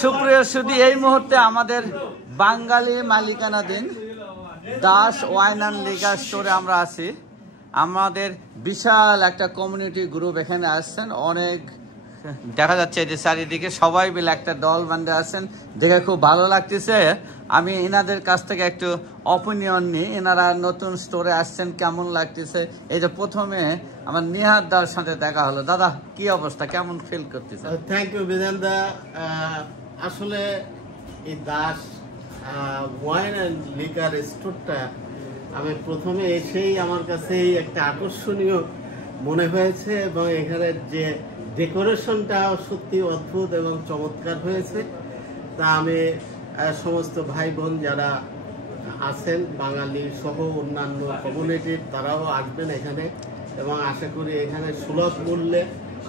সুপ্রিয় সুধী, এই মুহূর্তে আমাদের বাঙালি মালিকানাধীন দাস ওয়াইন অ্যান্ড লিকার স্টোরে আমরা আছি। আমাদের বিশাল একটা কমিউনিটি গ্রুপ এখানে আসছেন, অনেক দেখা যাচ্ছে যে চারিদিকে সবাই মিলে একটা দল বান্ধে আসছেন, দেখে খুব ভালো লাগতেছে। আমি এনাদের কাছ থেকে একটু অপিনিয়ন নিই, এনারা নতুন স্টোরে আসছেন, কেমন লাগতেছে। এই যে প্রথমে আমার নিহার দার সাথে দেখা হলো। দাদা, কি অবস্থা, কেমন ফিল করতেছে? থ্যাংক ইউ বিধান দা। আসলে এই দাস ওয়াইন অ্যান্ড লিকার স্টোরটা আমি প্রথমে এসেই আমার কাছে একটা আকর্ষণীয় মনে হয়েছে এবং এখানে যে ডেকোরেশনটা সত্যি অদ্ভুত এবং চমৎকার হয়েছে। তা আমি সমস্ত ভাই বোন যারা আছেন বাঙালি সহ অন্যান্য কমিউনিটির, তারাও আসবেন এখানে এবং আশা করি এখানে সুলভ মূল্যে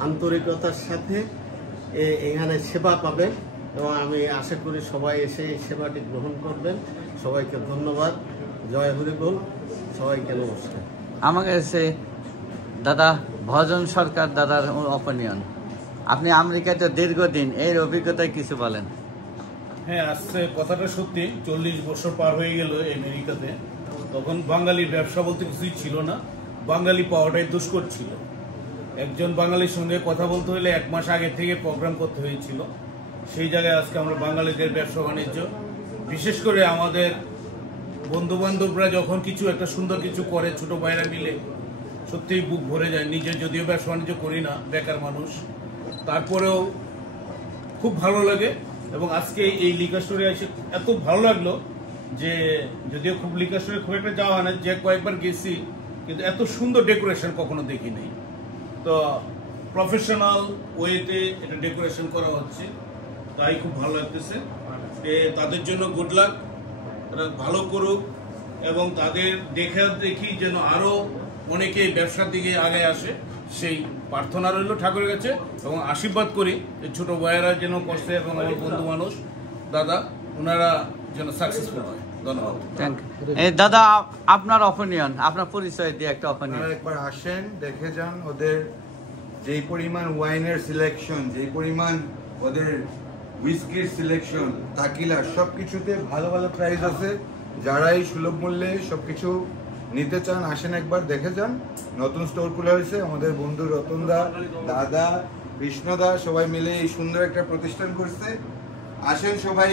আন্তরিকতার সাথে এখানে সেবা পাবেন এবং আমি আশা করি সবাই এসে এই সেবাটি গ্রহণ করবেন। সবাইকে ধন্যবাদ। জয় হরি বল। সবাইকে নমস্কার। আমাকে এসে দাদা ভজন সরকার, দাদার অপিনিয়ন, আপনি আমেরিকাতে দীর্ঘদিন, এর অভিজ্ঞতায় কিছু বলেন। হ্যাঁ, আসছে কথাটা সত্যি। 40 বছর পার হয়ে গেল আমেরিকাতে। তখন বাঙালির ব্যবসা বলতে কিছুই ছিল না, বাঙালি পাওয়াটাই দুষ্কর ছিল। একজন বাঙালির সঙ্গে কথা বলতে হলে 1 মাস আগে থেকে প্রোগ্রাম করতে হয়েছিল। সেই জায়গায় আজকে আমরা বাঙালিদের ব্যবসা বাণিজ্য, বিশেষ করে আমাদের বন্ধু বান্ধবরা যখন কিছু একটা সুন্দর কিছু করে, ছোট ভাইরা মিলে, সত্যিই বুক ভরে যায়। নিজে যদিও ব্যবসা বাণিজ্য করি না, বেকার মানুষ, তারপরেও খুব ভালো লাগে। এবং আজকে এই লিকার স্টোরে এসে এত ভালো লাগলো যে, যদিও খুব লিকার স্টোরে খুব একটা যাওয়া হয় না, যে কয়েকবার গেছি, কিন্তু এত সুন্দর ডেকোরেশন কখনো দেখি নাই। তো প্রফেশনাল ওয়েতে এটা ডেকোরেশন করা হচ্ছে, তাই খুব ভালো লাগতেছে। তাদের জন্য গুড লাক, তারা ভালো করুক এবং তাদের দেখি যেন আরো অনেকে ব্যবসার দিকে আগে আসে, সেই প্রার্থনা রইল ঠাকুরের কাছে। এবং আশীর্বাদ করি যে ছোট ভাইয়েরা যেন করছে এবং আমার বন্ধু মানুষ দাদা, ওনারা যেন সাকসেসফুল হয়। ধন্যবাদ। দাদা, আপনার অপিনিয়ন, আপনার পরিচয় দিয়ে একটা অপিনিয়ন। একবার আসেন, দেখে যান ওদের যেই পরিমাণ ওয়াইনের সিলেকশন, যেই পরিমাণ ওদের হুইস্কির সিলেকশন, তাকিলা, সবকিছুতে ভালো ভালো প্রাইস আছে। যারাই সুলভ মূল্যে সবকিছু নিতে চান আসেন, একবার দেখে যান। নতুন স্টোর খুলে হয়েছে, আমাদের বন্ধু রতনদা, দাদা, কৃষ্ণদা সবাই মিলে এই সুন্দর একটা প্রতিষ্ঠান করছে। আসেন সবাই,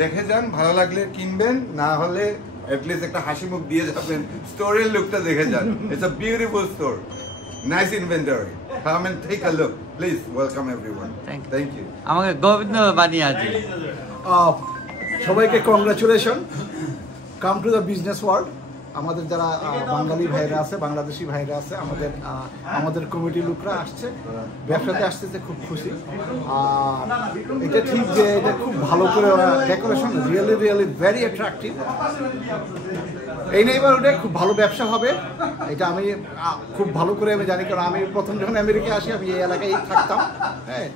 দেখে যান, ভালো লাগলে কিনবেন, না হলে অ্যাটলিস্ট একটা হাসি মুখ দিয়ে যাবেন। স্টোরের লুকটা দেখে যান। It's a beautiful store, nice inventory. Come and take a look. Please welcome everyone. Thank you. আমাকে গোবিন্দ বানিয়াজি। সবাইকে congratulation. Come to the business world. আমাদের যারা বাঙালি ভাইরা আছে, বাংলাদেশি ভাইরা আছে, আমাদের কমিটি লোকরা আসছে, ব্যবসাতে আসতেছে, খুব খুশি। আর এটা ঠিক যে এটা খুব ভালো করে ডেকোরেশন, রিয়েলি ভেরি অ্যাট্রাকটিভ। এই নেইবারহুডে খুব ভালো ব্যবসা হবে, এটা আমি খুব ভালো করে আমি জানি। কারণ আমি প্রথম যখন আমেরিকা আসি, আমি এই এলাকায় থাকতাম, হ্যাঁ,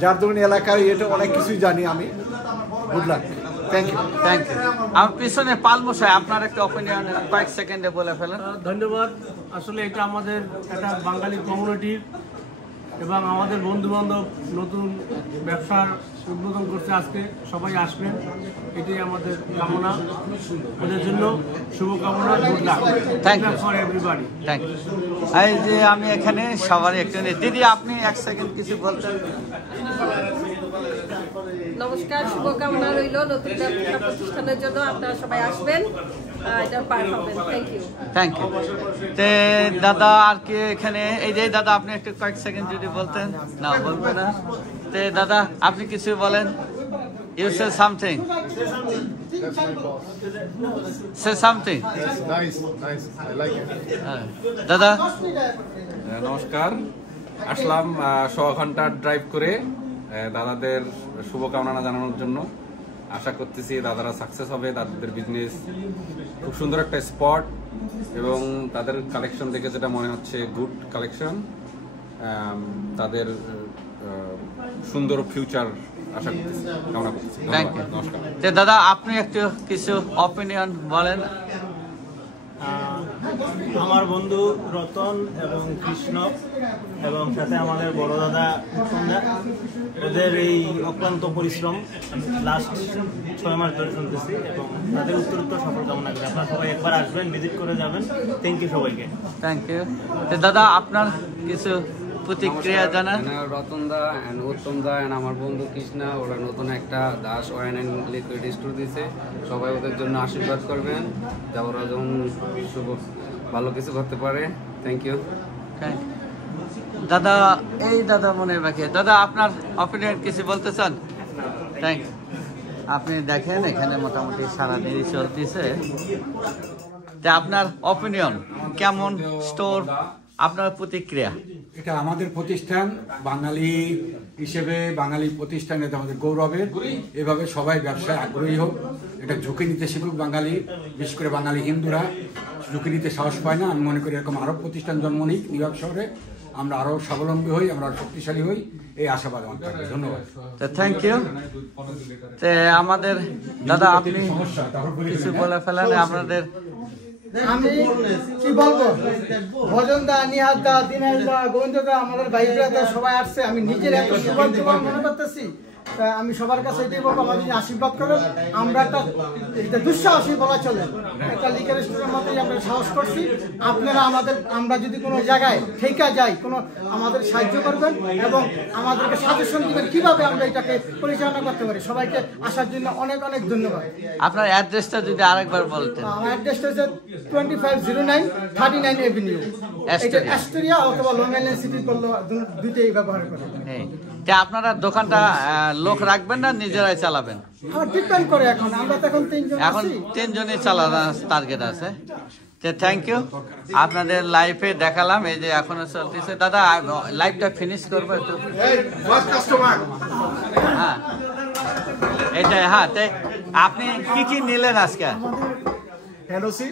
যার ধরুন এলাকায় এটা অনেক কিছুই জানি আমি। Good luck. Thank you. আমার পিছনে পালমশাই, আপনার একটা অপিনিয়ন কয়েক সেকেন্ডে বলে ফেলেন। ধন্যবাদ। আসলে এটা আমাদের একটা বাঙালি কমিউনিটির এবং আমাদের বন্ধু বান্ধব নতুন ব্যবসার উদ্বোধন করছে আজকে। সবাই আসবেন, এটাই আমাদের কামনা। ওদের জন্য শুভকামনা। Good luck. Thank you for everybody. Thank you. এই যে আমি এখানে সবারই একটু, দিদি আপনি 1 সেকেন্ড কিছু বলতেন। নমস্কার, শুভকামনা রইল নতুন ব্যবসা প্রতিষ্ঠানের জন্য। আপনারা সবাই আসবেন, এটা পার হবেন। Thank you. তে দাদা, আর কি এখানে, এই যে দাদা আপনি একটু কয়েক সেকেন্ড যদি বলতেন। না, বলবেন না। তে দাদা, আপনি কিছু বলেন। You say something. Say something. Nice. I like it. দাদা, নমস্কার। আসলাম 100 ঘন্টা ড্রাইভ করে দাদাদের শুভকামনা জানানোর জন্য। আশা করতেছি দাদারা সাকসেস হবে, তাদের বিজনেস খুব সুন্দর একটা স্পট এবং তাদের কালেকশন দেখে যেটা মনে হচ্ছে গুড কালেকশন। তাদের সুন্দর ফিউচার আশা করতেছি, কামনা করতেছি। নমস্কার। দাদা, আপনি একটু কিছু অপিনিয়ন বলেন। আমার বন্ধু রতন এবং কৃষ্ণ এবং সাথে আমাদের বড় দাদা সন্ধ্যা, ওদের এই অক্লান্ত পরিশ্রম লাস্ট 6 মাস ধরে চলতেছি এবং তাদের উত্তরোত্তর সফল কামনা করি। আপনারা সবাই একবার আসবেন, ভিজিট করে যাবেন। থ্যাংক ইউ সবাইকে। Thank you. দাদা আপনার কিছু প্রতিক্রিয়া জানান। রতন দা এন্ড উত্তম দা এন্ড আমার বন্ধু কৃষ্ণা, ওরা নতুন একটা Das wine and liquid store দিছে। সবাই ওদের জন্য আশীর্বাদ করবেন, যা ওরা যেমন ভালো কিছু করতে পারে। Thank you. দাদা, এই দাদা মনে রাখে। দাদা আপনার অপিনিয়ন কিছু বলতে চান? Thank you. আপনি দেখেন এখানে মোটামুটি সারাদিনই চলতেছে। আপনার অপিনিয়ন কেমন স্টোর, আপনার প্রতিক্রিয়া? এটা আমাদের প্রতিষ্ঠান, বাঙালি হিসেবে বাঙালি প্রতিষ্ঠান, এটা আমাদের গৌরবের। এভাবে সবাই ব্যবসায় আগ্রহী হোক, এটা ঝুঁকি নিতে শিখুক বাঙালি, বিশেষ করে বাঙালি হিন্দুরা ঝুঁকি নিতে সাহস পায় না। আমি মনে করি এরকম আরো প্রতিষ্ঠান জন্ম নিক নিউ ইয়র্ক শহরে, আমরা আরো স্বাবলম্বী হই, আমরা আরো শক্তিশালী হই, এই আশাবাদ আমার থাকবে। ধন্যবাদ। Thank you. আমাদের দাদা আপনি কিছু বলে ফেলেন আপনাদের। আমি কি বলবো, ভজন দা, নিহাদ দা, দিনেশ দা, গোবিন্দ দা, আমাদের ভাই ব্রাদার সবাই আসছে। আমি নিজের এত সৌভাগ্য মনে করতেছি। আমি সবার কাছে এটাই বলবো, আমাদের আশীর্বাদ করেন। আমরা একটা দুঃসাহসী বলা চলে, একটা লিকার স্টোরের মতোই আমরা সাহস করছি। আপনারা আমরা যদি কোনো জায়গায় ঠেকা যাই, আমাদের সাহায্য করবেন এবং আমাদেরকে সাজেশন দিবেন কিভাবে আমরা এটাকে পরিচালনা করতে পারি। সবাইকে আসার জন্য অনেক অনেক ধন্যবাদ। আপনার অ্যাড্রেসটা যদি আরেকবার বলতেন। আমার অ্যাড্রেসটা হচ্ছে 2509 39 এভিনিউ, অ্যাস্টোরিয়া অথবা লং আইল্যান্ড সিটি করলে দুইটাই ব্যবহার করেন। আপনারা দোকানটা লোক রাখবেন না নিজেরাই চালাবেন? ডিপেন্ড করে, এখন আমরা তো এখন 3 জনই চালানোর টার্গেট আছে। Thank you. আপনাদের লাইফে দেখালাম, এই যে এখনো চলতেছে। দাদা লাইভটা ফিনিশ করবো একটু। হ্যাঁ এটাই। হ্যাঁ, আপনি কি কি নিলেন আজকে? Hennessy,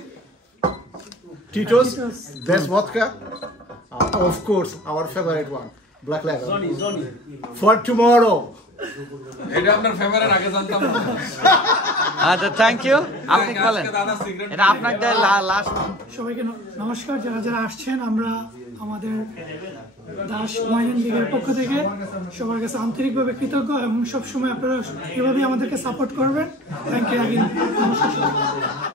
Tito's, best vodka, of course our favorite one, Black Label. For tomorrow. এটা আপনার ফেভারিট, আগে জানতাম না। আচ্ছা, থ্যাংক ইউ। আপনি বলেন, এটা আপনাকে লাস্ট। সবাইকে নমস্কার। যারা যারা আসছেন, আমরা আমাদের দাস ওয়াইন এন্ড লিগার পক্ষ থেকে সবার কাছে আন্তরিকভাবে কৃতজ্ঞ এবং সবসময় আপনারা এভাবেই আমাদেরকে সাপোর্ট করবেন। Thank you. নমস্কার।